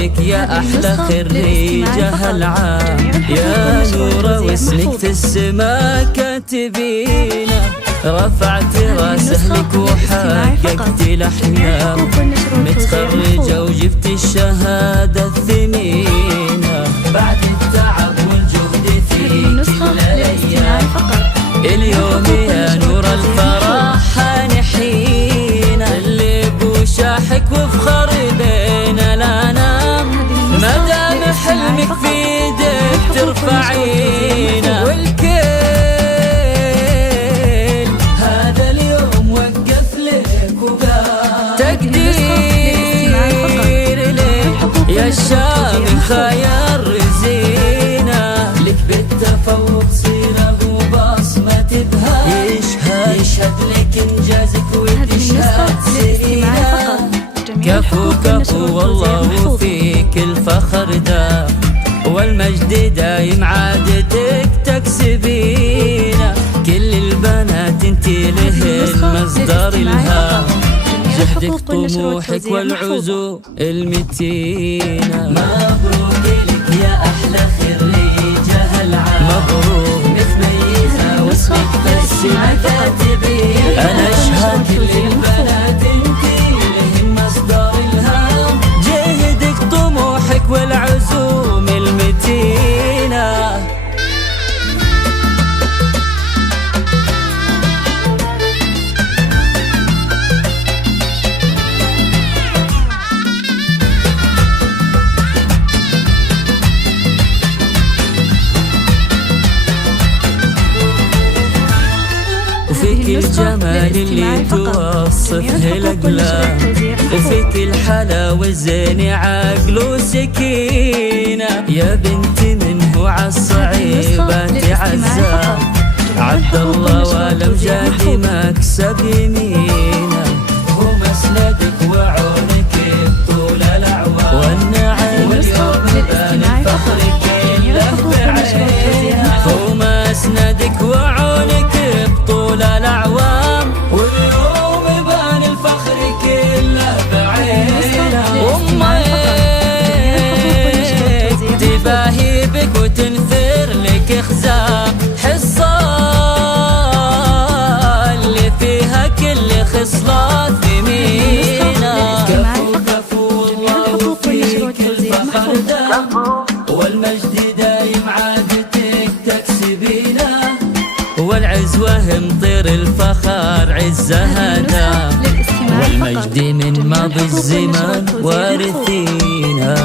لك يا أحلى خريجة العام، يا نورة واسمك في السما كاتبينه، رفعت راسه لك وحققت الأحلام، متخرجة وجبت الشهادة الثمينة، بعد التعب والجهد فيك الأيام، اليوم يا نور الفرح نحينا، اللي بوشاحك وفخر بين الأنام، مدام حلمك في يدك ترفعينا، والكل هذا اليوم وقف لك وقال تقدير لك يا الشامخ يا الرزينة، لك بالتفوق سيرة وبصمة بها، يشهد لك انجازك وتشهد سنينة، كفو كفو والله وفيك الفخر دا، والمجد دايم عادتك تكسبينا، كل البنات انتي له المصدر الهام، جهدك طموحك والعزو المتينة، مبروك لك يا أحلى خريجة العام، مبروك متميزة واسمك في السما كاتبين، أنا أشهد للبنات انتي لهم مصدر الهام، جهدك طموحك والعزوم المتينة. وفيك الجمال اللي توصفه الأقلام، وفيك الحلا والزين عقل وسكينة، يا بنتي منه عالصعيبات عزام، عبد الله ولو جادي مكسب يمينه، ومسندك وعونك بطول الأعوام، والنعم واليوم بان الفخر كله بعينه، ومسندك وعونك بطول الأعوام، واليوم بان الفخر كله بعينه، أمك تباهي بك وتنثر لك خزام، حصة اللي فيها كل خصلات ثمينة، كفو كفو والله وفيك الفخر دام، والمجد دايم عادتك تكسبينه، والعزوة مطير الفخر عزها دام، والمجد من ماضي الزمان وارثينها.